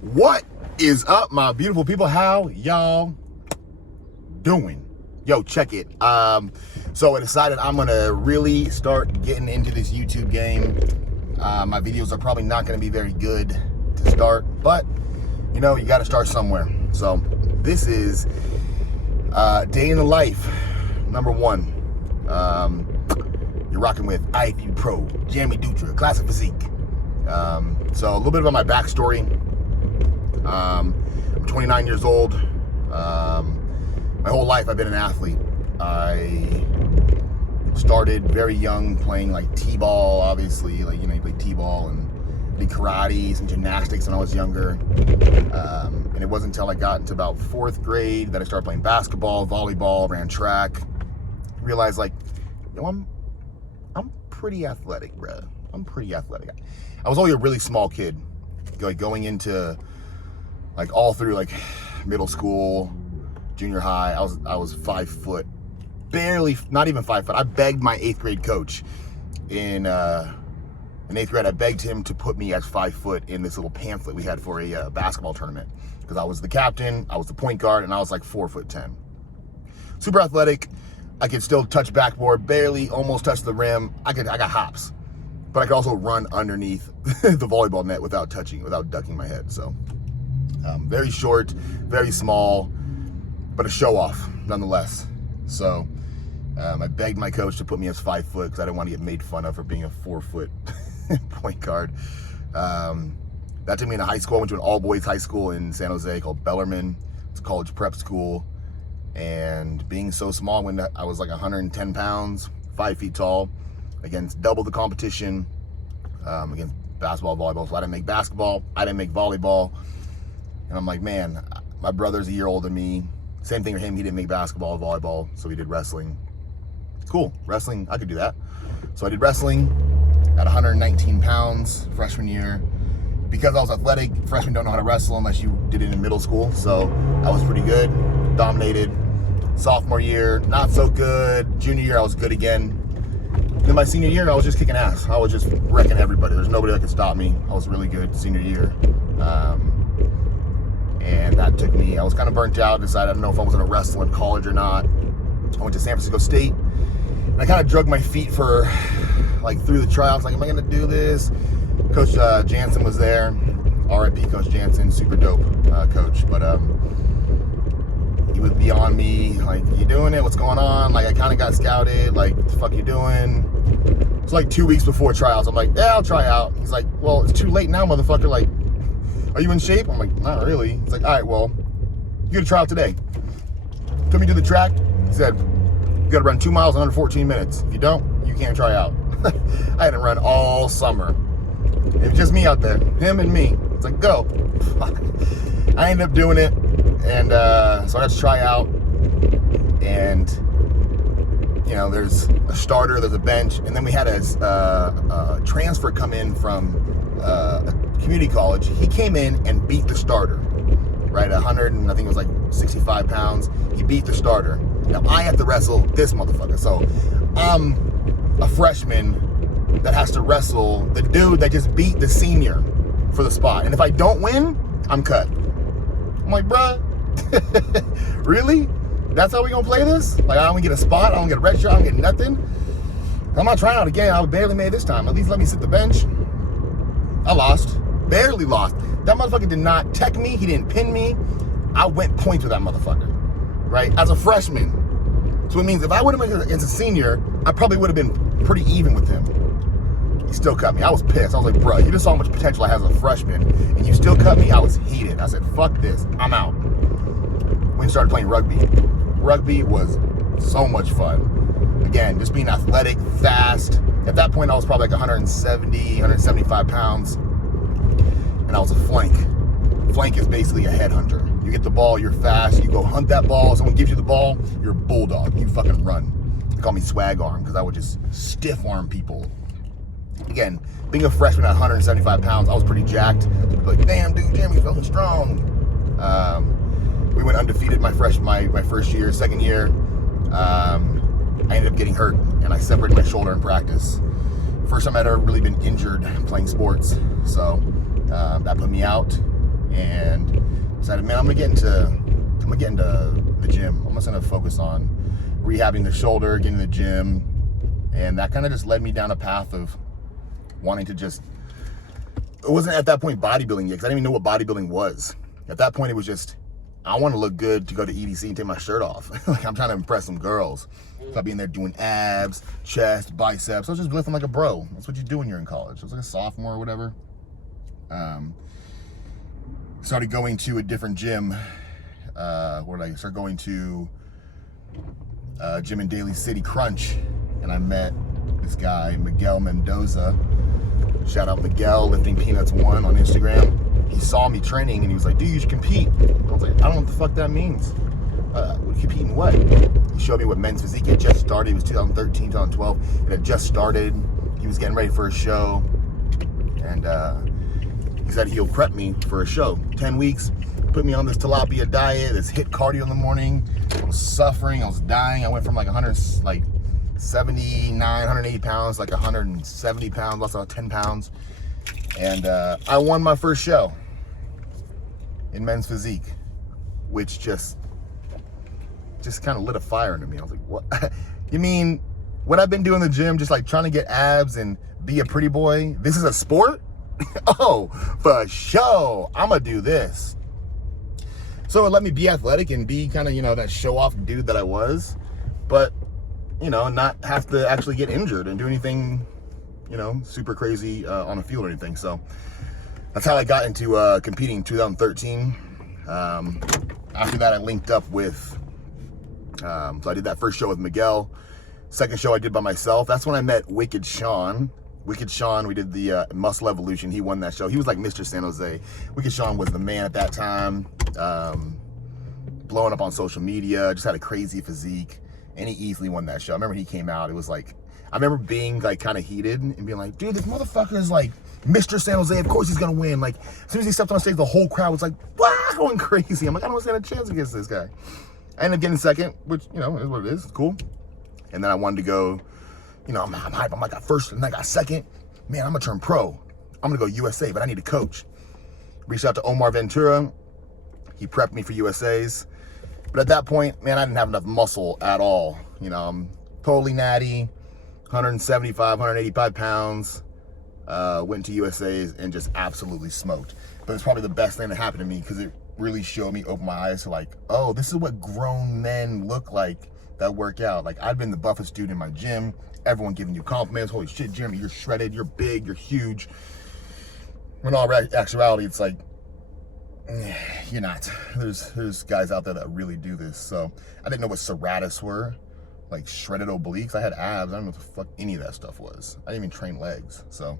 What is up, my beautiful people? How y'all doing? Yo, check it. So I decided I'm gonna really start getting into this YouTube game. My videos are probably not gonna be very good to start, but you know, you gotta start somewhere. So this is day in the life, number 1. You're rocking with IFBB Pro, Jeremy Dutra, classic physique. So a little bit about my backstory. I'm 29 years old. My whole life I've been an athlete. I started very young playing like t-ball, obviously, like, you know, you play t-ball, and did karate, some gymnastics when I was younger. And it wasn't until I got into about 4th grade that I started playing basketball, volleyball, ran track. Realized, like, you know, I'm pretty athletic, bruh. I'm pretty athletic. I was only a really small kid, like going into like all through like middle school, junior high. I was 5 foot, barely, not even 5 foot. I begged my 8th grade coach in 8th grade. I begged him to put me as 5 foot in this little pamphlet we had for a basketball tournament, because I was the captain, I was the point guard, and I was like 4'10". Super athletic. I could still touch backboard, barely, almost touch the rim. I got hops, but I could also run underneath the volleyball net without ducking my head. So very short, very small, but a show off nonetheless. So I begged my coach to put me as 5 foot because I didn't want to get made fun of for being a 4 foot point guard. That took me into high school. I went to an all boys high school in San Jose called Bellarmine. It's a college prep school. And being so small, when I was like 110 pounds, 5 feet tall, against double the competition, against basketball, volleyball. So I didn't make basketball, I didn't make volleyball. And I'm like, man, my brother's a year older than me. Same thing for him, he didn't make basketball, volleyball, so he did wrestling. Cool, wrestling, I could do that. So I did wrestling at 119 pounds freshman year. Because I was athletic, freshmen don't know how to wrestle unless you did it in middle school. So I was pretty good, dominated. Sophomore year, not so good. Junior year, I was good again. Then my senior year, I was just kicking ass. I was just wrecking everybody. There's nobody that could stop me. I was really good senior year. And that took me, I was kind of burnt out, decided I don't know if I was gonna wrestle in college or not. I went to San Francisco State, and I kind of drug my feet for, like, through the tryouts, like, am I gonna do this? Coach Jansen was there. R.I.P. Coach Jansen, super dope coach. But he was beyond me, like, you doing it? What's going on? Like, I kind of got scouted, like, what the fuck you doing? It's like 2 weeks before tryouts. I'm like, yeah, I'll try out. He's like, well, it's too late now, motherfucker. Like, are you in shape? I'm like, not really. He's like, all right, well, you gotta try out today. Took me to the track. He said, you gotta run 2 miles in under 14 minutes. If you don't, you can't try out. I hadn't run all summer. It was just me out there, him and me. It's like, go. I ended up doing it, and so I got to try out. And you know, there's a starter, there's a bench, and then we had a transfer come in from a community college. He came in and beat the starter, right? 100, and I think it was like 65 pounds. He beat the starter. Now I have to wrestle this motherfucker. So I'm a freshman that has to wrestle the dude that just beat the senior for the spot. And if I don't win, I'm cut. I'm like, bruh, really? That's how we gonna play this? Like, I don't get a spot, I don't get a red shirt, I don't get nothing? I'm not trying out again. I barely made this time. At least let me sit the bench. I lost, barely lost. That motherfucker did not tech me, he didn't pin me. I went points with that motherfucker, right? As a freshman. So it means if I would have been as a senior, I probably would have been pretty even with him. He still cut me. I was pissed. I was like, bro, you just saw how much potential I had as a freshman, and you still cut me? I was heated. I said, fuck this. I'm out. When we started playing rugby. Rugby was so much fun. Again, just being athletic, fast. At that point, I was probably like 170, 175 pounds, and I was a flank. Flank is basically a headhunter. You get the ball, you're fast, you go hunt that ball, someone gives you the ball, you're a bulldog. You fucking run. They call me swag arm because I would just stiff arm people. Again, being a freshman at 175 pounds, I was pretty jacked. Like, damn, dude, Jeremy's feeling strong. We went undefeated my first year. Second year, I ended up getting hurt, and I separated my shoulder in practice. First time I'd ever really been injured playing sports. So that put me out. and decided, man, I'm gonna get into the gym. I'm just gonna focus on rehabbing the shoulder, getting in the gym, and that kind of just led me down a path of wanting to just. It wasn't at that point bodybuilding yet, because I didn't even know what bodybuilding was. At that point, it was just, I want to look good to go to EDC and take my shirt off. Like, I'm trying to impress some girls. So I'd be in there doing abs, chest, biceps. I was just lifting like a bro. That's what you do when you're in college. I was like a sophomore or whatever. Started going to a different gym. Where did I start going to? Gym in Daly City, Crunch. And I met this guy, Miguel Mendoza. Shout out Miguel, Lifting Peanuts 1 on Instagram. He saw me training and he was like, dude, you should compete. I was like, I don't know what the fuck that means. Compete in what? He showed me what Men's Physique had just started. It was 2013, 2012. It had just started. He was getting ready for a show. And he said he'll prep me for a show. 10 weeks, put me on this tilapia diet, this HIIT cardio in the morning. I was suffering, I was dying. I went from like 79, 180 pounds, like 170 pounds, lost about 10 pounds. And I won my first show in Men's Physique, which just kind of lit a fire into me. I was like, what? You mean when I've been doing the gym, just like trying to get abs and be a pretty boy, this is a sport? Oh, for sure, I'm gonna do this. So it let me be athletic and be kind of, that show-off dude that I was, but, not have to actually get injured and do anything, super crazy on a field or anything. So that's how I got into competing in 2013. After that, I linked up with, so I did that first show with Miguel. Second show I did by myself. That's when I met Wicked Sean. Wicked Sean, we did the Muscle Evolution. He won that show. He was like Mr. San Jose. Wicked Sean was the man at that time. Blowing up on social media, just had a crazy physique, and he easily won that show. I remember he came out, it was like, I remember being like kind of heated and being like, dude, this motherfucker is like Mr. San Jose, of course he's gonna win. Like, as soon as he stepped on stage, the whole crowd was like, wow, going crazy. I'm like, I don't stand a chance against this guy. I ended up getting second, which, is what it is, it's cool. And then I wanted to go, I'm hype, I'm like, I got first and I got second. Man, I'm gonna turn pro. I'm gonna go USA, but I need a coach. Reached out to Omar Ventura. He prepped me for USA's. But at that point, man, I didn't have enough muscle at all. I'm totally natty, 175, 185 pounds. Went to USA's and just absolutely smoked. But it's probably the best thing that happened to me because it really showed me, opened my eyes to like, oh, this is what grown men look like that work out. Like, I've been the buffest dude in my gym. Everyone giving you compliments. Holy shit, Jeremy, you're shredded, you're big, you're huge. When all actuality, it's like, you're not. There's guys out there that really do this. So I didn't know what serratus were, like shredded obliques. I had abs. I don't know what the fuck any of that stuff was. I didn't even train legs. So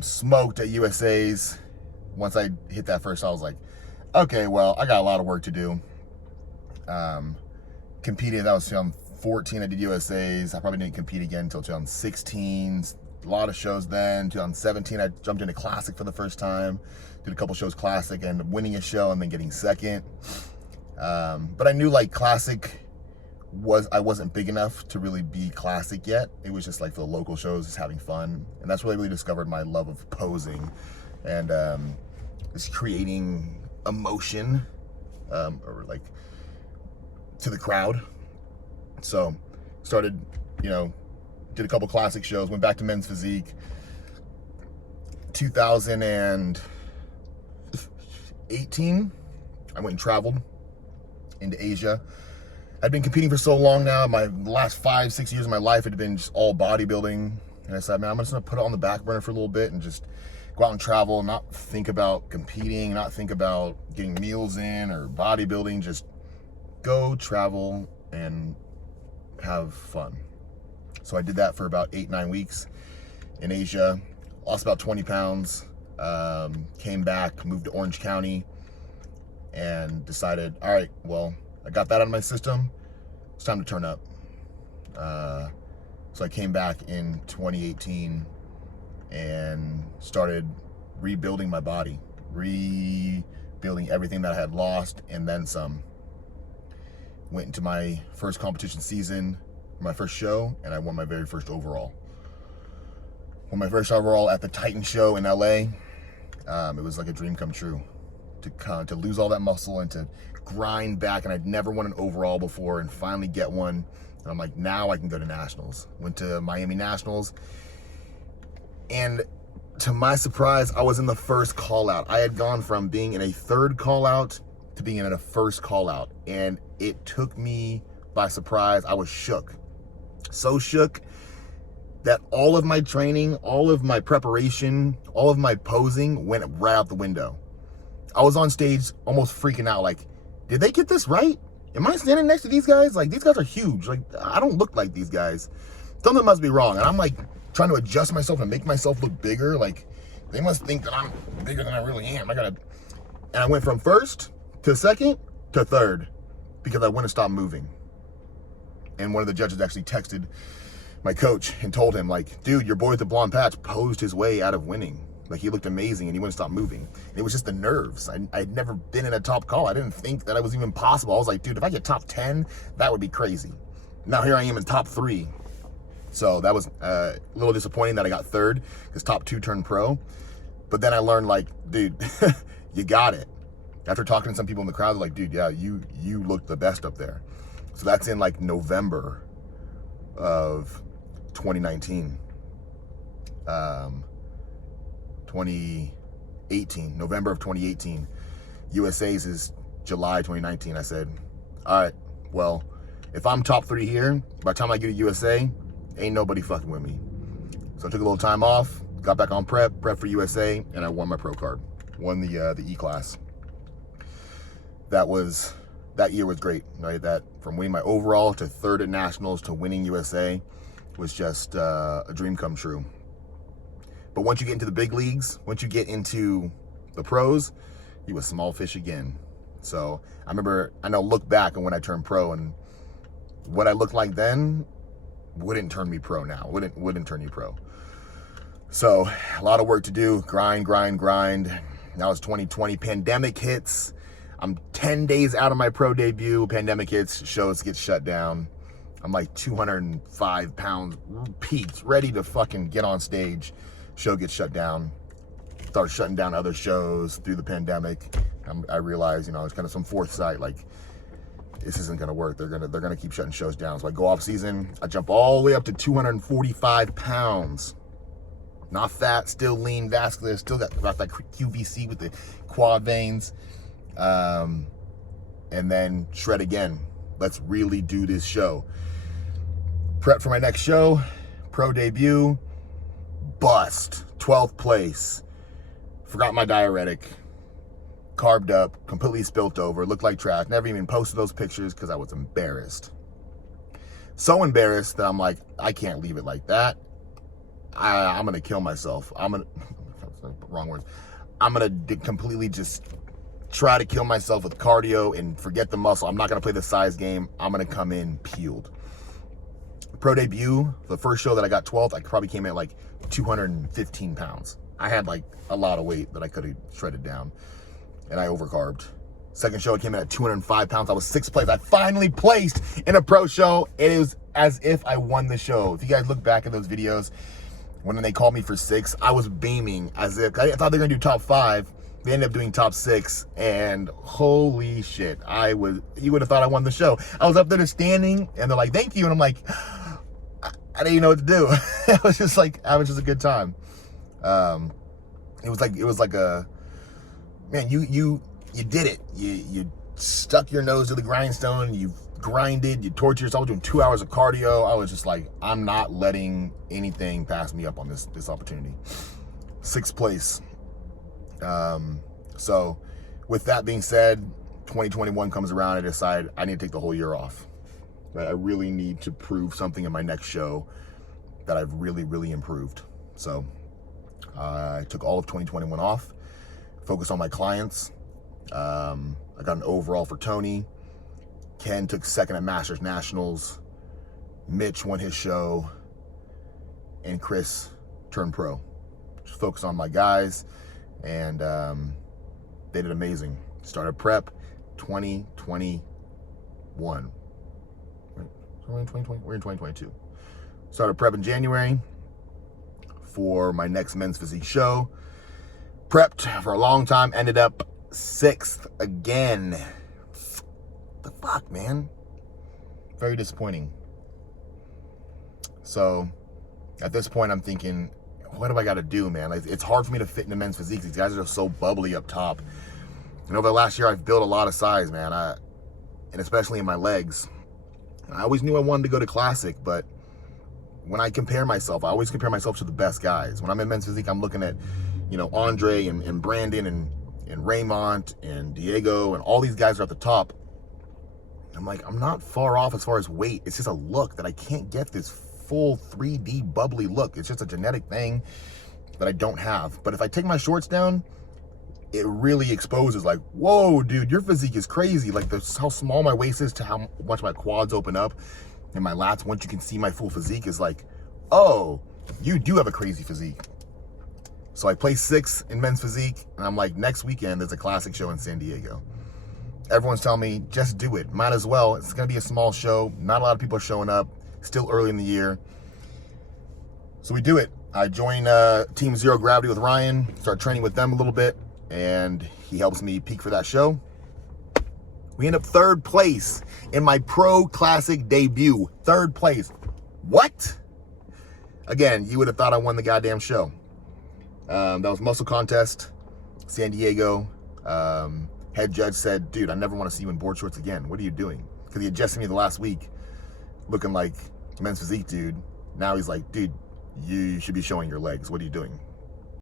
smoked at USA's. Once I hit that first, I was like, okay, well, I got a lot of work to do. Competed, that was 2014. I did USA's. I probably didn't compete again until 2016. A lot of shows then. 2017, I jumped into Classic for the first time. Did a couple shows Classic and winning a show and then getting second. But I knew like Classic I wasn't big enough to really be Classic yet. It was just like for the local shows, just having fun. And that's where I really discovered my love of posing and just creating emotion or like to the crowd. So started, did a couple Classic shows, went back to Men's Physique. 2018, I went and traveled into Asia. I'd been competing for so long now. My last 5-6 years of my life had been just all bodybuilding. And I said, man, I'm just gonna put it on the back burner for a little bit and just go out and travel, not think about competing, not think about getting meals in or bodybuilding, just go travel and have fun. So I did that for about 8-9 weeks in Asia, lost about 20 pounds, came back, moved to Orange County, and decided, all right, well, I got that out of my system, it's time to turn up. So I came back in 2018 and started rebuilding my body, rebuilding everything that I had lost and then some. Went into my first competition season, my first show, and I won my very first overall. Won my first overall at the Titan show in LA. It was like a dream come true to lose all that muscle and to grind back. And I'd never won an overall before and finally get one. And I'm like, now I can go to nationals. Went to Miami Nationals. And to my surprise, I was in the first call out. I had gone from being in a third call out to being in a first call out. And it took me by surprise. I was shook. So shook that all of my training, all of my preparation, all of my posing went right out the window. I was on stage almost freaking out, like, did they get this right? Am I standing next to these guys? Like, these guys are huge. Like, I don't look like these guys. Something must be wrong. And I'm like trying to adjust myself and make myself look bigger. Like, they must think that I'm bigger than I really am. And I went from first to second to third because I wouldn't stop moving. And one of the judges actually texted my coach and told him, like, dude, your boy with the blonde patch posed his way out of winning. Like, he looked amazing and he wouldn't stop moving. And it was just the nerves. I'd never been in a top call. I didn't think that it was even possible. I was like, dude, if I get top 10, that would be crazy. Now here I am in top 3. So that was a little disappointing that I got third because top 2 turned pro. But then I learned, like, dude, you got it. After talking to some people in the crowd, they're like, dude, yeah, you looked the best up there. So that's in like November of 2019. 2018, November of 2018. USA's is July 2019. I said, all right, well, if I'm top 3 here, by the time I get to USA, ain't nobody fucking with me. So I took a little time off, got back on prep for USA, and I won my pro card. Won the E class. That year was great, right? That from winning my overall to third at nationals to winning USA was just a dream come true. But once you get into the big leagues, once you get into the pros, you a small fish again. So I look back on when I turned pro, and what I looked like then wouldn't turn me pro now, wouldn't turn you pro. So a lot of work to do, grind. Now it's 2020, pandemic hits. I'm 10 days out of my pro debut, pandemic hits, shows get shut down. I'm like 205 pounds, peaked, ready to fucking get on stage. Show gets shut down. Start shutting down other shows through the pandemic. I realized, it's kind of some foresight, like, this isn't gonna work. They're gonna keep shutting shows down. So I go off season, I jump all the way up to 245 pounds. Not fat, still lean, vascular, still got that QVC with the quad veins. And then shred again. Let's really do this show. Prep for my next show, pro debut, bust, 12th place. Forgot my diuretic, carved up, completely spilt over, looked like trash. Never even posted those pictures because I was embarrassed. So embarrassed that I'm like, I can't leave it like that. I'm gonna kill myself. Wrong words. I'm gonna completely just try to kill myself with cardio and forget the muscle. I'm not gonna play the size game. I'm gonna come in peeled. Pro debut, the first show that I got 12th, I probably came in at like 215 pounds. I had like a lot of weight that I could have shredded down, and I overcarbed. Second show, I came in at 205 pounds. I was 6th place. I finally placed in a pro show. It was as if I won the show. If you guys look back at those videos, when they called me for 6, I was beaming as if I thought they were gonna do top 5. They ended up doing top 6, and holy shit, you would have thought I won the show. I was up there just standing, and they're like, thank you, and I'm like, I didn't even know what to do. It was just a good time. It was like a, man, you did it. You stuck your nose to the grindstone, you grinded, you tortured yourself, doing 2 hours of cardio. I was just like, I'm not letting anything pass me up on this opportunity. 6th place. So with that being said, 2021 comes around, I decide I need to take the whole year off. Right? I really need to prove something in my next show that I've really, really improved. So I took all of 2021 off, focused on my clients. I got an overall for Tony. Ken took 2nd at Masters Nationals. Mitch won his show. And Chris turned pro. Just focus on my guys. And they did amazing. Started prep 2021. We're in 2020. We're in 2022. Started prep in January for my next men's physique show. Prepped for a long time, ended up 6th again. The fuck, man? Very disappointing. So at this point, I'm thinking, what do I got to do, man? Like, it's hard for me to fit into men's physiques. These guys are just so bubbly up top. And over the last year, I've built a lot of size, man. And especially in my legs. I always knew I wanted to go to classic, but when I compare myself, I always compare myself to the best guys. When I'm in men's physique, I'm looking at, you know, Andre and Brandon and Raymond and Diego, and all these guys are at the top. I'm like, I'm not far off as far as weight. It's just a look that I can't get this full 3D bubbly look. It's just a genetic thing that I don't have. But if I take my shorts down, it really exposes, like, whoa, dude, your physique is crazy. Like, how small my waist is to how much my quads open up and my lats, once you can see my full physique, is like, oh, you do have a crazy physique. So I placed 6th in men's physique, and I'm like, next weekend there's a classic show in San Diego. Everyone's telling me, just do it. Might as well. It's going to be a small show. Not a lot of people are showing up. Still early in the year. So we do it. I join Team Zero Gravity with Ryan, start training with them a little bit, and he helps me peak for that show. We end up 3rd place in my Pro Classic debut. 3rd place. What? Again, you would have thought I won the goddamn show. That was muscle contest, San Diego. Head judge said, dude, I never want to see you in board shorts again. What are you doing? Because he had just seen me the last week looking like men's physique dude. Now he's like, dude, you should be showing your legs. What are you doing?